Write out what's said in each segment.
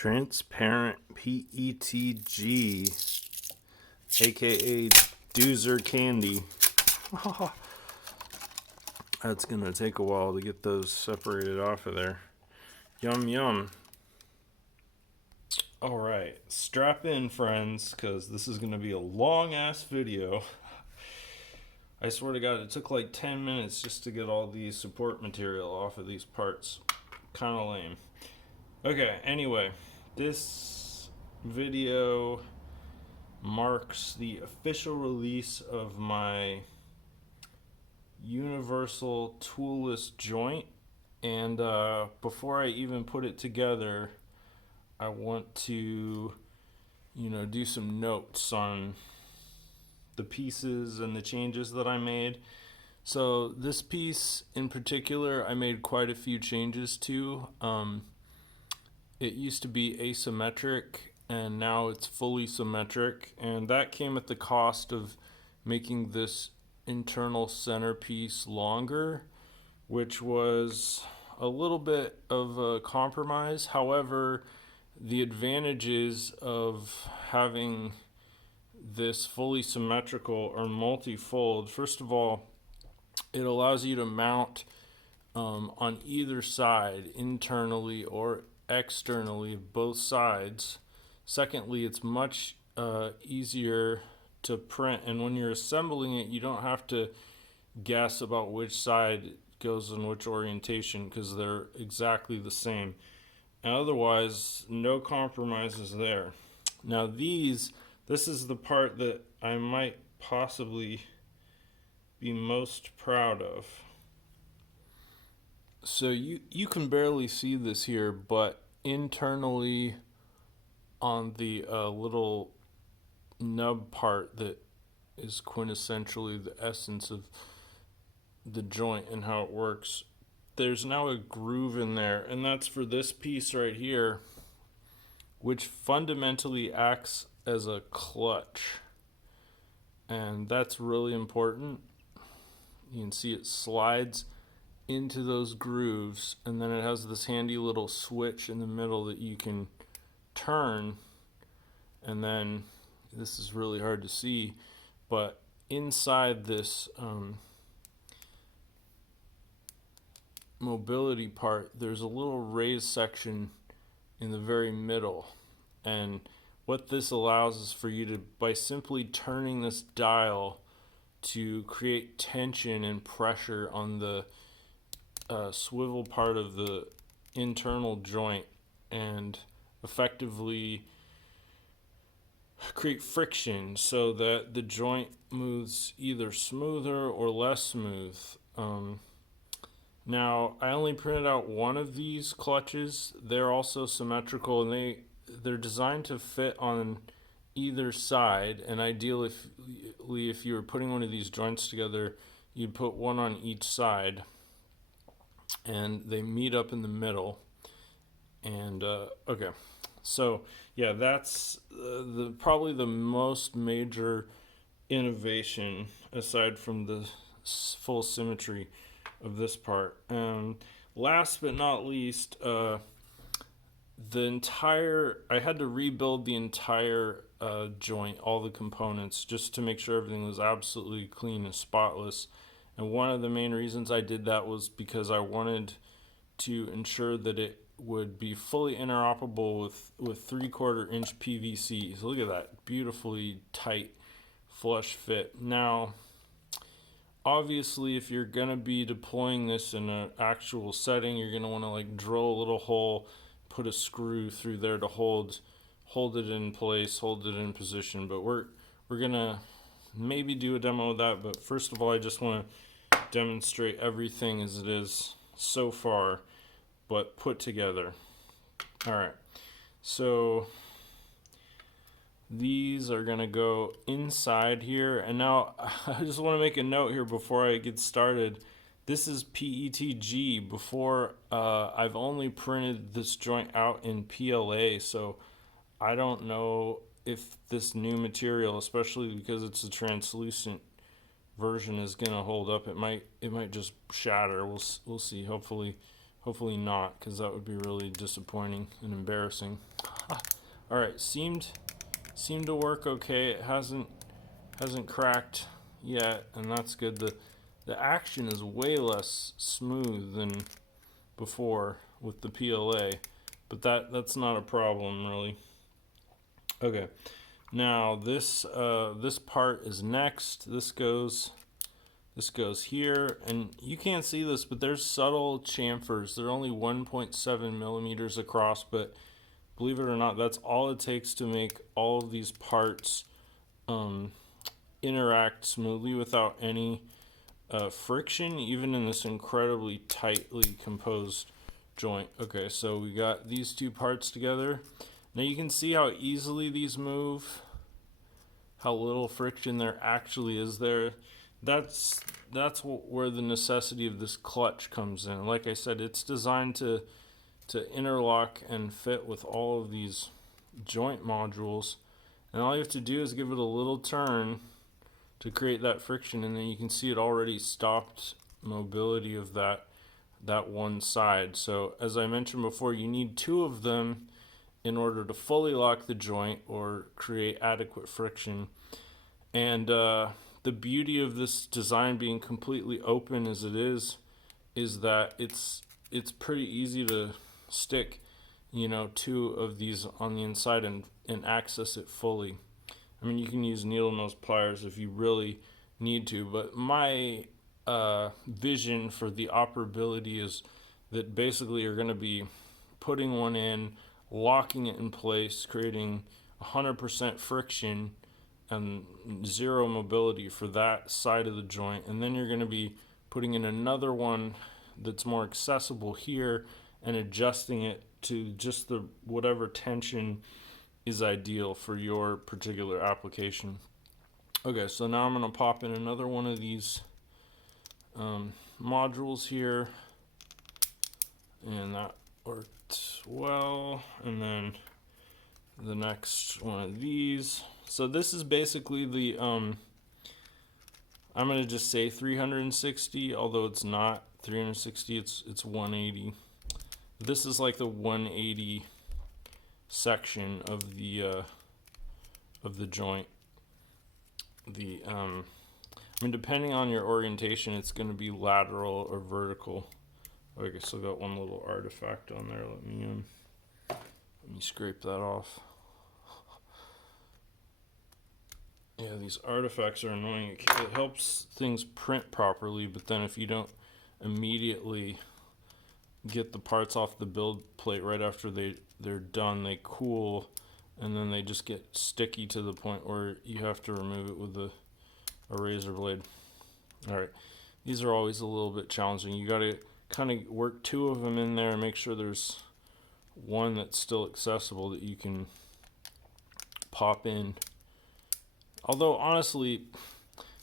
Transparent PETG, aka Doozer Candy. That's gonna take a while to get those separated off of there. Yum yum. Alright, strap in, friends, because this is gonna be a long ass video. I swear to God, it took like 10 minutes just to get all the support material off of these parts. Kinda lame. Okay, anyway, this video marks the official release of my universal toolless joint, and before I even put it together, I want to do some notes on the pieces and the changes that I made. So this piece in particular, I made quite a few changes to. It used to be asymmetric and now it's fully symmetric, and that came at the cost of making this internal centerpiece longer, which was a little bit of a compromise. However, the advantages of having this fully symmetrical or multi-fold, first of all, it allows you to mount on either side, internally or externally, both sides. Secondly, it's much easier to print, and when you're assembling it, you don't have to guess about which side goes in which orientation because they're exactly the same. And otherwise, no compromises there. Now this is the part that I might possibly be most proud of. So you can barely see this here, but internally on the little nub part that is quintessentially the essence of the joint and how it works, there's now a groove in there, and that's for this piece right here, which fundamentally acts as a clutch, and that's really important. You can see it slides into those grooves, and then it has this handy little switch in the middle that you can turn, and then this is really hard to see, but inside this mobility part, there's a little raised section in the very middle, and what this allows is for you to, by simply turning this dial, to create tension and pressure on the swivel part of the internal joint and effectively create friction so that the joint moves either smoother or less smooth. Now, I only printed out one of these clutches. They're also symmetrical, and they're designed to fit on either side, and ideally if you were putting one of these joints together, you'd put one on each side, and they meet up in the middle. And okay, so yeah, that's probably the most major innovation aside from the full symmetry of this part. Last but not least, I had to rebuild the entire joint, all the components, just to make sure everything was absolutely clean and spotless. And one of the main reasons I did that was because I wanted to ensure that it would be fully interoperable with 3/4 inch PVC. So look at that, beautifully tight, flush fit. Now, obviously, if you're gonna be deploying this in an actual setting, you're gonna want to like drill a little hole, put a screw through there to hold it in place, hold it in position. But we're gonna maybe do a demo of that. But first of all, I just want to demonstrate everything as it is so far, but put together. All right, so these are gonna go inside here, and now I just want to make a note here before I get started. This is PETG. Before, I've only printed this joint out in PLA, so I don't know if this new material, especially because it's a translucent version, is gonna hold up. It might just shatter. We'll see. Hopefully not, because that would be really disappointing and embarrassing. All right, seemed to work okay. It hasn't cracked yet, and that's good. The action is way less smooth than before with the PLA, but that's not a problem really. Okay, now this this part is next. This goes here, and you can't see this, but there's subtle chamfers. They're only 1.7 millimeters across, but believe it or not, that's all it takes to make all of these parts interact smoothly without any friction, even in this incredibly tightly composed joint. Okay, so we got these two parts together. Now you can see how easily these move, how little friction there actually is there. That's where the necessity of this clutch comes in. Like I said, it's designed to interlock and fit with all of these joint modules, and all you have to do is give it a little turn to create that friction, and then you can see it already stopped mobility of that one side. So as I mentioned before, you need two of them in order to fully lock the joint or create adequate friction. And the beauty of this design being completely open as it is that it's pretty easy to stick, you know, two of these on the inside and access it fully. I mean, you can use needle nose pliers if you really need to, but my vision for the operability is that basically you're going to be putting one in, locking it in place, creating 100% friction and zero mobility for that side of the joint, and then you're going to be putting in another one that's more accessible here and adjusting it to just the whatever tension is ideal for your particular application. Okay, so now I'm going to pop in another one of these modules here, and that worked well. And then the next one of these. So this is basically the I'm going to just say 360, although it's not 360, it's 180. This is like the 180 section of the joint. I mean, depending on your orientation, it's going to be lateral or vertical. Okay, so I got one little artifact on there. Let me scrape that off. Yeah, these artifacts are annoying. It helps things print properly, but then if you don't immediately get the parts off the build plate right after they're done, they cool, and then they just get sticky to the point where you have to remove it with a razor blade. Alright, these are always a little bit challenging. You gotta kind of work two of them in there and make sure there's one that's still accessible that you can pop in. Although honestly,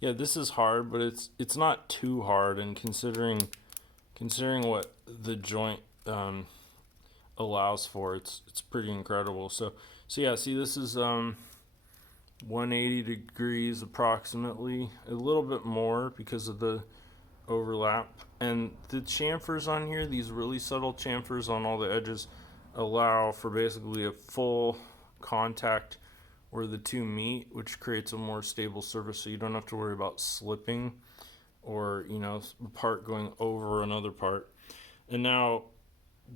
yeah, this is hard, but it's not too hard, and considering what the joint allows for, it's pretty incredible. So yeah, see, this is 180 degrees approximately, a little bit more because of the overlap, and the chamfers on here, these really subtle chamfers on all the edges, allow for basically a full contact where the two meet, which creates a more stable surface, so you don't have to worry about slipping or, you know, a part going over another part. And now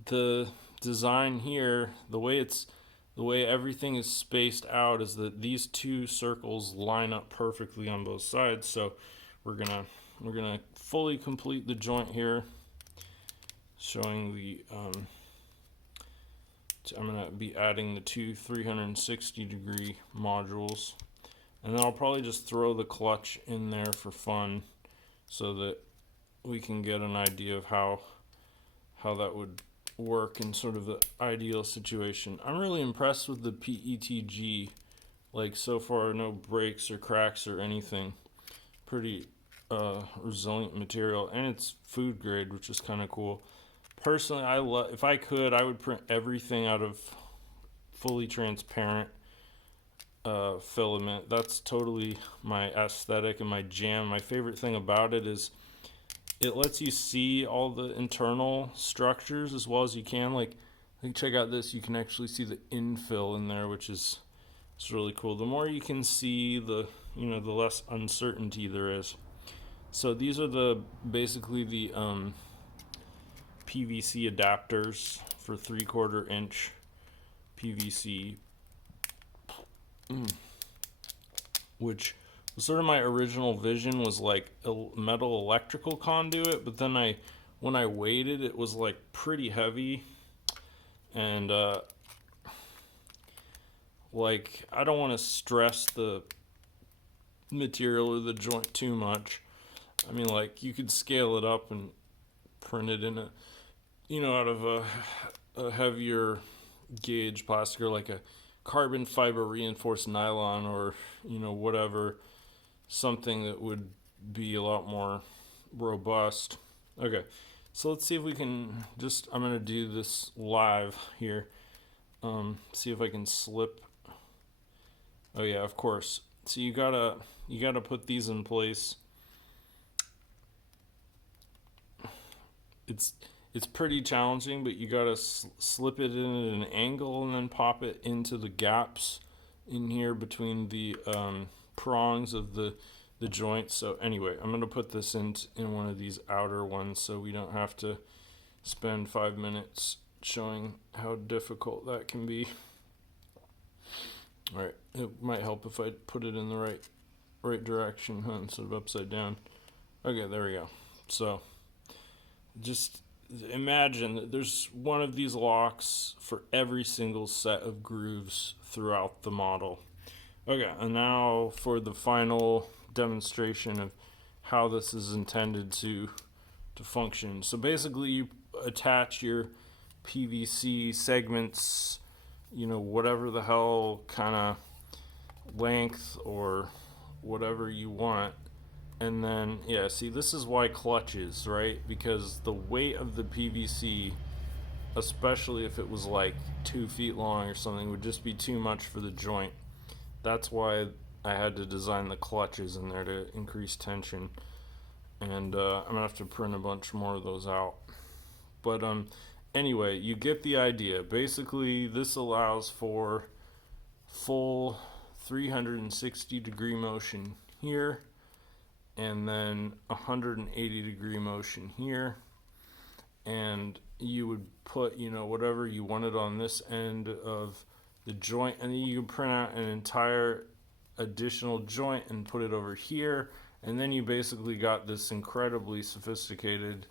the design here, the way everything is spaced out is that these two circles line up perfectly on both sides. So we're gonna fully complete the joint here, showing the I'm gonna be adding the two 360 degree modules, and then I'll probably just throw the clutch in there for fun so that we can get an idea of how that would work in sort of the ideal situation. I'm really impressed with the PETG. Like, so far, no breaks or cracks or anything. Pretty resilient material, and it's food grade, which is kind of cool. Personally, if I could, I would print everything out of fully transparent filament. That's totally my aesthetic and my jam. My favorite thing about it is it lets you see all the internal structures as well as you can. Like Like, check out this. You can actually see the infill in there, which is it's really cool. The more you can see, the the less uncertainty there is. So these are the basically the PVC adapters for 3/4 inch PVC, which was sort of my original vision, was like a metal electrical conduit, but then when I weighed it, it was like pretty heavy, and like I don't want to stress the material or the joint too much. I mean, like, you could scale it up and print it in out of a heavier gauge plastic, or like a carbon fiber reinforced nylon, or whatever, something that would be a lot more robust. Okay, so let's see if we can I'm gonna do this live here. See if I can slip. Oh yeah, of course. So you gotta put these in place. It's pretty challenging, but you gotta slip it in at an angle and then pop it into the gaps in here between the prongs of the joint. So anyway, I'm gonna put this in one of these outer ones, so we don't have to spend 5 minutes showing how difficult that can be. All right, it might help if I put it in the right direction, instead of upside down. Okay, there we go. So just imagine that there's one of these locks for every single set of grooves throughout the model. Okay, and now for the final demonstration of how this is intended to function. So basically, you attach your PVC segments, whatever the hell kind of length or whatever you want. And then, yeah, see, this is why clutches, right? Because the weight of the PVC, especially if it was like 2 feet long or something, would just be too much for the joint. That's why I had to design the clutches in there, to increase tension. And I'm gonna have to print a bunch more of those out. But anyway, you get the idea. Basically, this allows for full 360-degree motion here, and then 180-degree motion here. And you would put, whatever you wanted on this end of the joint, and then you can print out an entire additional joint and put it over here. And then you basically got this incredibly sophisticated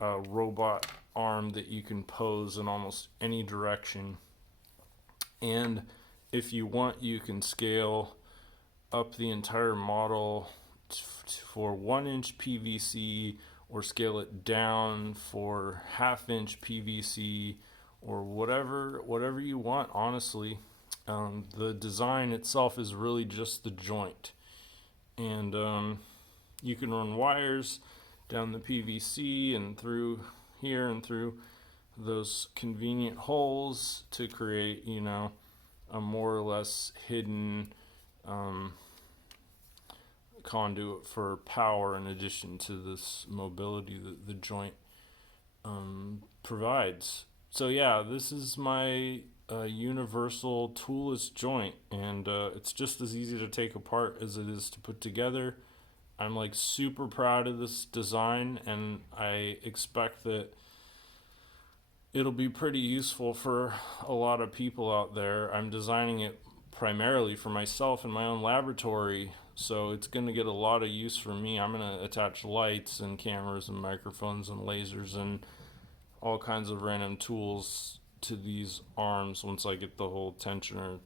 robot arm that you can pose in almost any direction. And if you want, you can scale up the entire model for 1-inch PVC, or scale it down for 1/2-inch PVC, or whatever you want, honestly. The design itself is really just the joint. And you can run wires down the PVC and through here and through those convenient holes to create, a more or less hidden conduit for power, in addition to this mobility that the joint provides. So yeah, this is my universal toolless joint, and it's just as easy to take apart as it is to put together. I'm like super proud of this design, and I expect that it'll be pretty useful for a lot of people out there. I'm designing it primarily for myself in my own laboratory, so it's going to get a lot of use for me. I'm going to attach lights and cameras and microphones and lasers and all kinds of random tools to these arms once I get the whole tensioner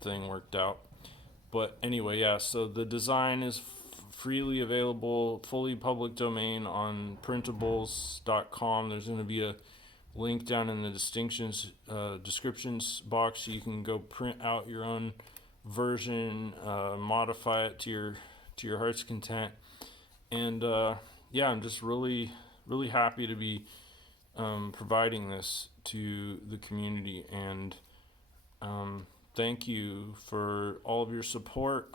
thing worked out. But anyway, yeah, so the design is freely available, fully public domain on printables.com. There's going to be a link down in the descriptions box, so you can go print out your own version, modify it to your heart's content. And yeah, I'm just really happy to be providing this to the community, and thank you for all of your support.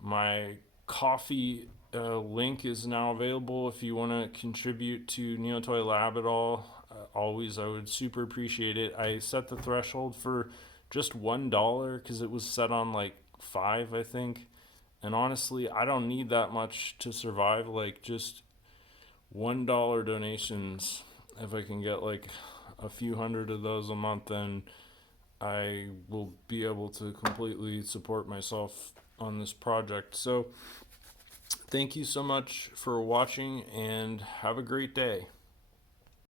My coffee link is now available if you want to contribute to Neotoy Lab at all. always, I would super appreciate it. I set the threshold for just $1 because it was set on like five, I think. And honestly, I don't need that much to survive. Like just $1 donations, if I can get like a few hundred of those a month, then I will be able to completely support myself on this project. So, thank you so much for watching and have a great day.